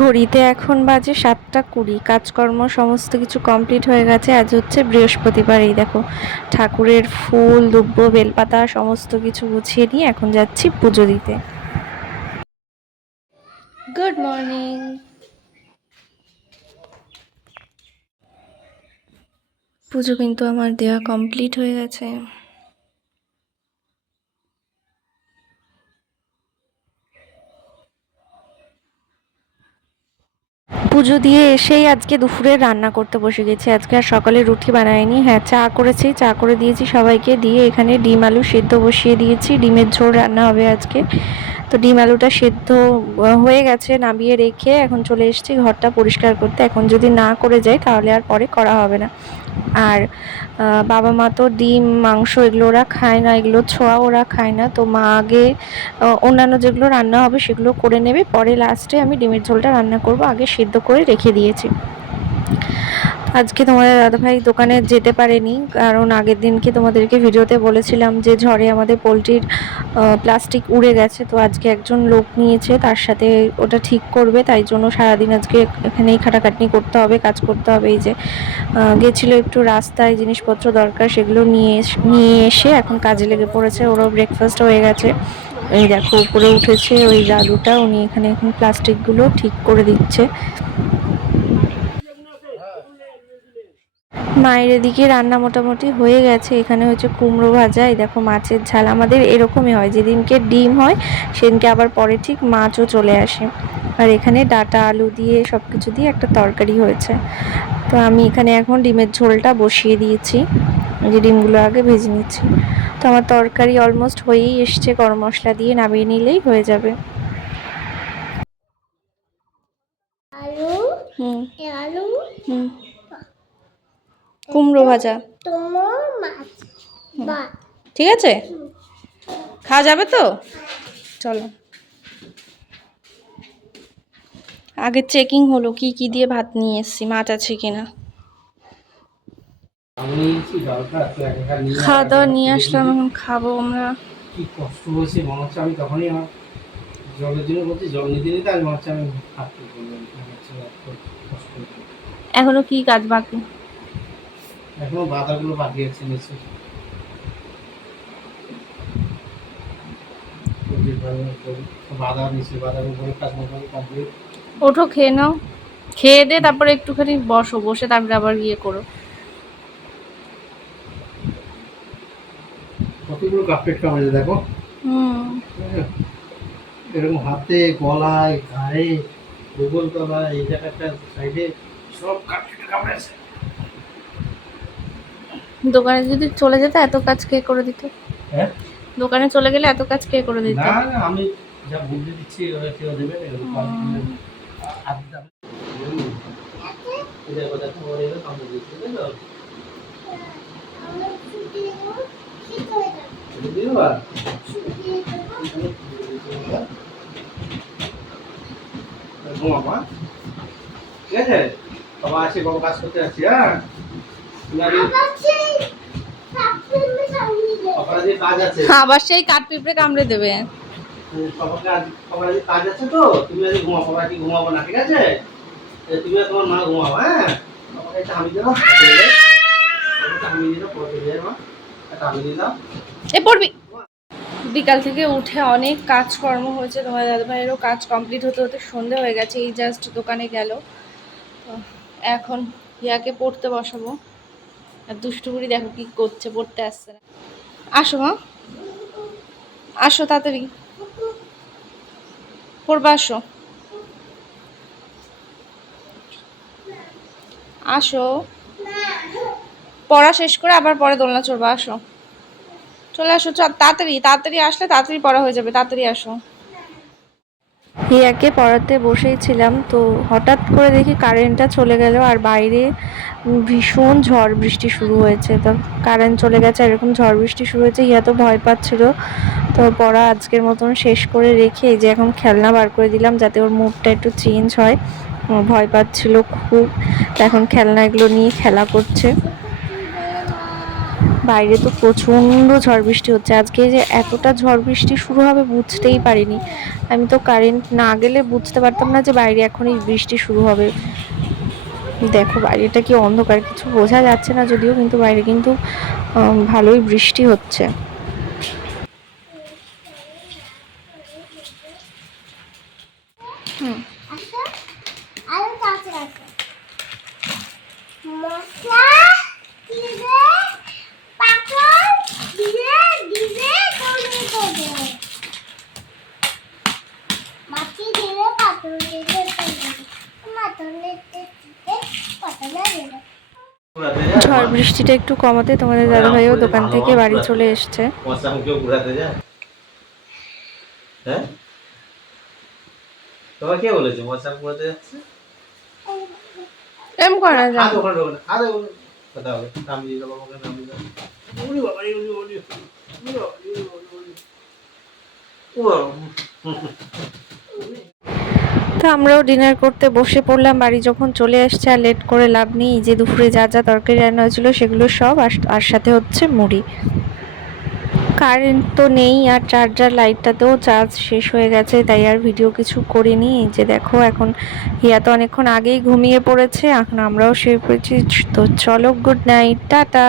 ঘড়িতে এখন বাজে 7টা 20। কাজকর্ম সমস্ত কিছু কমপ্লিট হয়ে গেছে। আজ হচ্ছে বৃহস্পতিবার। এই দেখো ঠাকুরের ফুল দুব্ব বেলপাতা সমস্ত কিছু গুছিয়ে নিয়ে এখন যাচ্ছি পুজো দিতে। Good morning. পুজো কিন্তু আমার দেওয়া কমপ্লিট হয়ে গেছে। পুজো দিয়ে এসেই আজকে দুপুরে রান্না করতে বসে গেছি। আজকে আর সকালে রুটি বানাইনি। হ্যাঁ, চা করেছি, চা করে দিয়েছি সবাইকে, দিয়ে এখানে ডিম আলু সেদ্ধ বসিয়ে দিয়েছি। ডিমের ঝোল রান্না হবে আজকে। তো ডিম আলুটা সেদ্ধ হয়ে গেছে, নামিয়ে রেখে এখন চলে এসেছি ঘরটা পরিষ্কার করতে। এখন যদি না করে যাই তাহলে আর পরে করা হবে না। আর বাবা মা তো ডিম মাংস এগুলো ওরা খায় না, এগুলো ছোঁয়া ওরা খায় না। তো মা আগে অন্যান্য যেগুলো রান্না হবে সেগুলো করে নেবে, পরে লাস্টে আমি ডিমের ঝোলটা রান্না করব। আগে সিদ্ধ করে রেখে দিয়েছি। আজকে তোমাদের দাদাভাই দোকানে যেতে পারেনি, কারণ আগের দিনকে তোমাদেরকে ভিডিওতে বলেছিলাম যে ঝড়ে আমাদের পোলট্রির প্লাস্টিক উড়ে গেছে। তো আজকে একজন লোক নিয়েছে, তার সাথে ওটা ঠিক করবে, তাই জন্য সারাদিন আজকে এখানেই খাটাখাটনি করতে হবে, কাজ করতে হবে। এই যে গেছিলো একটু রাস্তায় জিনিসপত্র দরকার, সেগুলো নিয়ে এসে এখন কাজে লেগে পড়েছে। ওরও ব্রেকফাস্ট হয়ে গেছে। এই দেখো উপরে উঠেছে ওই দাদুটা, উনি এখানে এখন প্লাস্টিকগুলো ঠিক করে দিচ্ছে। মায়ের এদিকে রান্না মোটামুটি হয়ে গেছে। এখানে হচ্ছে কুমড়ো ভাজা, এই দেখো মাছের ঝাল। আমাদের এরকমই হয়, যেদিনকে ডিম হয় সেদিনকে আবার পরে ঠিক মাছও চলে আসে। আর এখানে ডাঁটা আলু দিয়ে সব কিছু দিয়ে একটা তরকারি হয়েছে। তো আমি এখানে এখন ডিমের ঝোলটা বসিয়ে দিয়েছি, যে ডিমগুলো আগে ভেজে নিচ্ছি। তো আমার তরকারি অলমোস্ট হয়েই এসছে, গরম মশলা দিয়ে নামিয়ে নিলেই হয়ে যাবে। হুম হুম কুমড়ো ভাজা ঠিক আছে, খাওয়া যাবে তো? চলো আগে চেকিং হলো কি কি দিয়ে ভাত নিয়ে এসছি, মাছ আছে কিনা। খাওয়া দাওয়া নিয়ে আসলাম, এখন খাবো আমরা। কি কষ্ট হয়েছে মনে হচ্ছে, আমি তখনই আমার জলের জন্য বলছি, জল নিতে নিতে আমি মনে হচ্ছে আমি হাত এখনো কি কাজ বাকি? এখনো বাধাগুলো বাকি আছে নিচে। বাধা নিচে বাধার উপরে কাজ মোটামুটি কমপ্লিট। ওঠো খেয়ে নাও, খেয়ে দে তারপরে একটুখানি বসো, বসে তারপরে আবার গিয়ে করো। কতগুলো কাপড় কামড়ে দেখো। এরকম হাতে গলায় ঘাড়ে গোগল তলায় এই জায়গাটা সাইডে সব কাপড় কামড়েছে। দোকানে যদি চলে যেত এত কাজ কে করে দিত? হ্যাঁ, দোকানে চলে গেলে এত কাজ কে করে দিত? না না, আমি যা বুদ্ধি দিচ্ছি ওরা কেউ দেবে না, এরকম আড্ডা এদের কথা তো ওরা এরকম কামড়ে দিচ্ছে, তাই তো? ঘুমাবা, ঠিক আছে? বাবা আসি, বাবা কাজ করতে আসছি। হ্যাঁ, আবার সেই কাঠ পিঁপড়ে কামড়ে দেবে। কাজ আছে তো, তুমি আজ ঘুমাও, বাবা কি ঘুমাবো না, ঠিক আছে? তুমি আর তোমার মা ঘুমাও। হ্যাঁ, বাবাকে একটা হামি দাও, হামি দিলাম, পড়তে যাই মা, একটা হামি দিলাম। এ পড়বি। বিকাল থেকে উঠে অনেক কাজকর্ম হয়েছে, তোমার দাদাভাইয়েরও কাজ কমপ্লিট হতে হতে সন্ধে হয়ে গেছে। এই জাস্ট দোকানে গেল। তো এখন ইয়াকে পড়তে বসাবো। আর দুষ্টুপুরি দেখো কি করছে, পড়তে আসছে না। আসো মা, আসো তাড়াতাড়ি পড়বা, আসো আসো, পড়া শেষ করে আবার পরে দোলনা চড়বা। আসো, চলে আসো, তাড়াতাড়ি তাড়াতাড়ি আসলে তাড়াতাড়ি পড়া হয়ে যাবে, তাড়াতাড়ি আসো। হিয়াকে পড়াতে বসেছিলাম, তো হঠাৎ করে দেখি কারেন্টটা চলে গেল, আর বাইরে ভীষণ ঝড় বৃষ্টি শুরু হয়েছে। তো কারেন্ট চলে গেছে, এরকম ঝড় বৃষ্টি শুরু হয়েছে। হিয়া তো ভয় পাচ্ছিল। তো পড়া আজকের মতন শেষ করে রেখে এই যে এখন খেলনা বার করে দিলাম, যাতে ওর মুডটা একটু চেঞ্জ হয়। ভয় পাচ্ছিল খুব, এখন খেলনাগুলো নিয়ে খেলা করছে। বাইরে তো প্রচণ্ড ঝড় বৃষ্টি হচ্ছে। আজকে যে এতটা ঝড় বৃষ্টি শুরু হবে বুঝতেই পারিনি। আমি তো কারেন্ট না গেলে বুঝতে পারতাম না যে বাইরে এখনই বৃষ্টি শুরু হবে। দেখো বাইরেটা কি অন্ধকার, কিছু বোঝা যাচ্ছে না যদিও, কিন্তু বাইরে কিন্তু ভালোই বৃষ্টি হচ্ছে। হুম, ঝড় বৃষ্টিটা একটু কমাতে তোমাদের দাদাভাইও দোকান থেকে বাড়ি চলে এসছে। কেউ ঘুরাতে যায়? হ্যাঁ, তোমার কে বলেছে মশা ঘুরাতে যাচ্ছে? এম করা যায়। হাত ওখানে ঢোকে না, হাত ওখানে কথা হবে। নামিয়ে দাও বাবাকে, নামিয়ে দাও। ওরে বাবা, ওরে ওরে ওরে ওরে ওরে। ও তো আমরাও ডিনার করতে বসে পড়লাম। বাড়ি যখন চলে আসছে আর লেট করে লাভ নেই, যে দুপুরে যা যা তরকারি রান্না হয়েছিল সেগুলো সব, আর সাথে হচ্ছে মুড়ি। কারেন্ট তো নেই আর চার্জার লাইটটাতেও চার্জ শেষ হয়ে গেছে, তাই আর ভিডিও কিছু করিনি। যে দেখো এখন হিয়া তো অনেকক্ষণ আগেই ঘুমিয়ে পড়েছে, এখন আমরাও শুয়ে পড়েছি। তো চলো, গুড নাইট, টাটা।